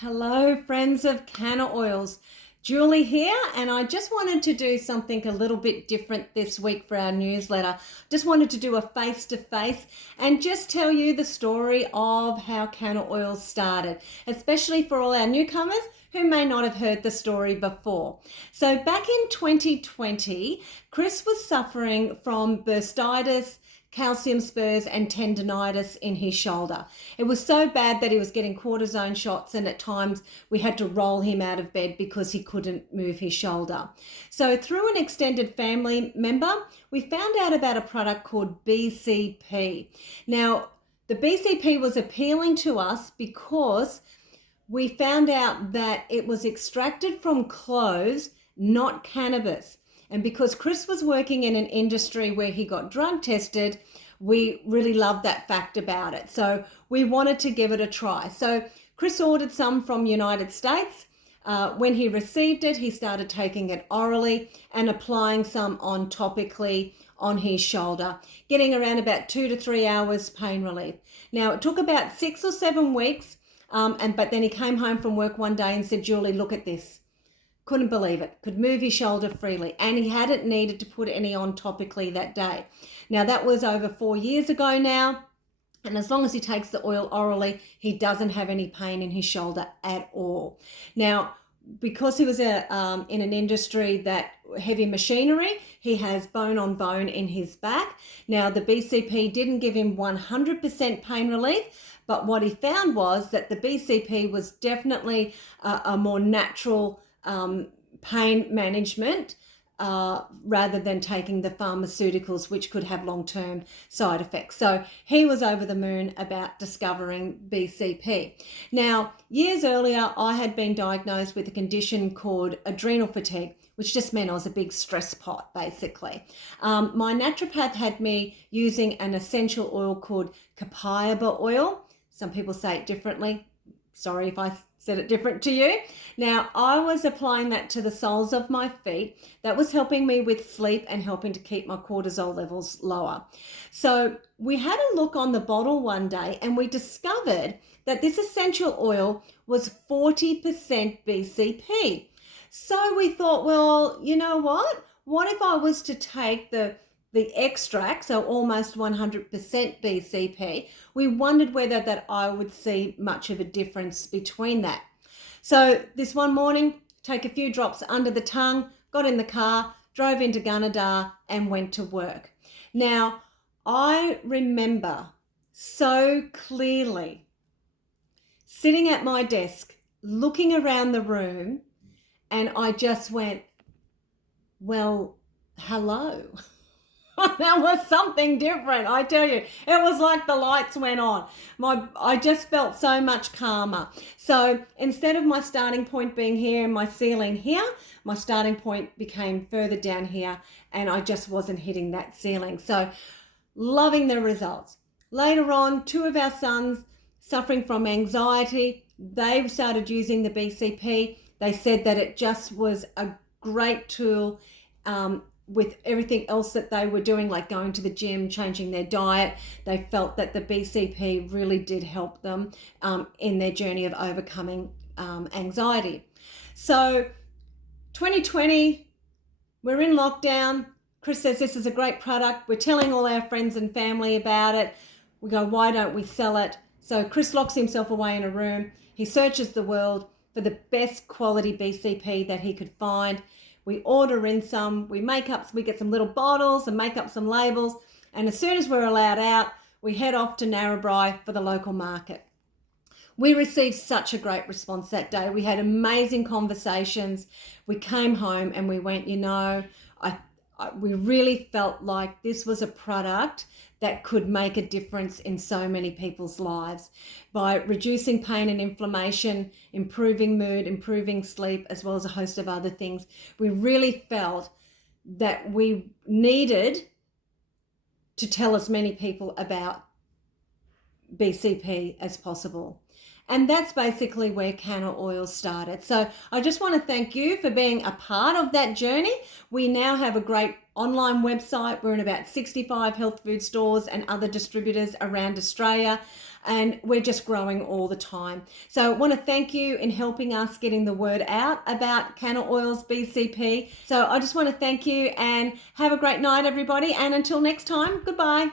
Hello, friends of Canna Oils. Julie here, and I just wanted to do something a little bit different this week for our newsletter. Just wanted to do a face-to-face and just tell you the story of how Canna Oils started, especially for all our newcomers who may not have heard the story before. So back in 2020, Chris was suffering from bursitis, calcium spurs and tendonitis in his shoulder. It was so bad that he was getting cortisone shots, and at times we had to roll him out of bed because he couldn't move his shoulder. So through an extended family member, we found out about a product called BCP. Now, the BCP was appealing to us because we found out that it was extracted from cloves, not cannabis. And because Chris was working in an industry where he got drug tested, we really loved that fact about it. So we wanted to give it a try. So Chris ordered some from United States. When he received it, he started taking it orally and applying some on topically on his shoulder, getting around about 2 to 3 hours pain relief. Now, it took about 6 or 7 weeks, but then he came home from work one day and said, "Julie, look at this." Couldn't believe it, could move his shoulder freely, and he hadn't needed to put any on topically that day. Now, that was over 4 years ago now, and as long as he takes the oil orally, he doesn't have any pain in his shoulder at all. Now, because he was in an industry that heavy machinery, he has bone on bone in his back. Now, the BCP didn't give him 100% pain relief, but what he found was that the BCP was definitely a more natural pain management rather than taking the pharmaceuticals, which could have long-term side effects. So he was over the moon about discovering BCP. Now, years earlier, I had been diagnosed with a condition called adrenal fatigue, which just meant I was a big stress pot, basically. My naturopath had me using an essential oil called copaiba oil. Some people say it differently. Sorry if I said it different to you. Now, I was applying that to the soles of my feet. That was helping me with sleep and helping to keep my cortisol levels lower. So we had a look on the bottle one day and we discovered that this essential oil was 40% BCP. So we thought, well, you know what? What if I was to take the extract, so almost 100% BCP, we wondered whether that I would see much of a difference between that. So this one morning, take a few drops under the tongue, got in the car, drove into Gunnedah and went to work. Now, I remember so clearly sitting at my desk, looking around the room, and I just went, well, hello. That was something different, I tell you. It was like the lights went on. I just felt so much calmer. So instead of my starting point being here and my ceiling here, my starting point became further down here, and I just wasn't hitting that ceiling. So loving the results. Later on, 2 of our sons suffering from anxiety, they've started using the BCP. They said that it just was a great tool with everything else that they were doing, like going to the gym, changing their diet. They felt that the BCP really did help them in their journey of overcoming anxiety. So 2020, we're in lockdown. Chris says this is a great product. We're telling all our friends and family about it. We go, why don't we sell it? So Chris locks himself away in a room. He searches the world for the best quality BCP that he could find. We order in some, we get some little bottles and make up some labels. And as soon as we're allowed out, we head off to Narrabri for the local market. We received such a great response that day. We had amazing conversations. We came home and we went, we really felt like this was a product that could make a difference in so many people's lives by reducing pain and inflammation, improving mood, improving sleep, as well as a host of other things. We really felt that we needed to tell as many people about BCP as possible. And that's basically where Canna Oils started. So I just want to thank you for being a part of that journey. We now have a great online website. We're in about 65 health food stores and other distributors around Australia, and we're just growing all the time. So I want to thank you in helping us getting the word out about Canna Oils BCP. So I just want to thank you and have a great night, everybody. And until next time, goodbye.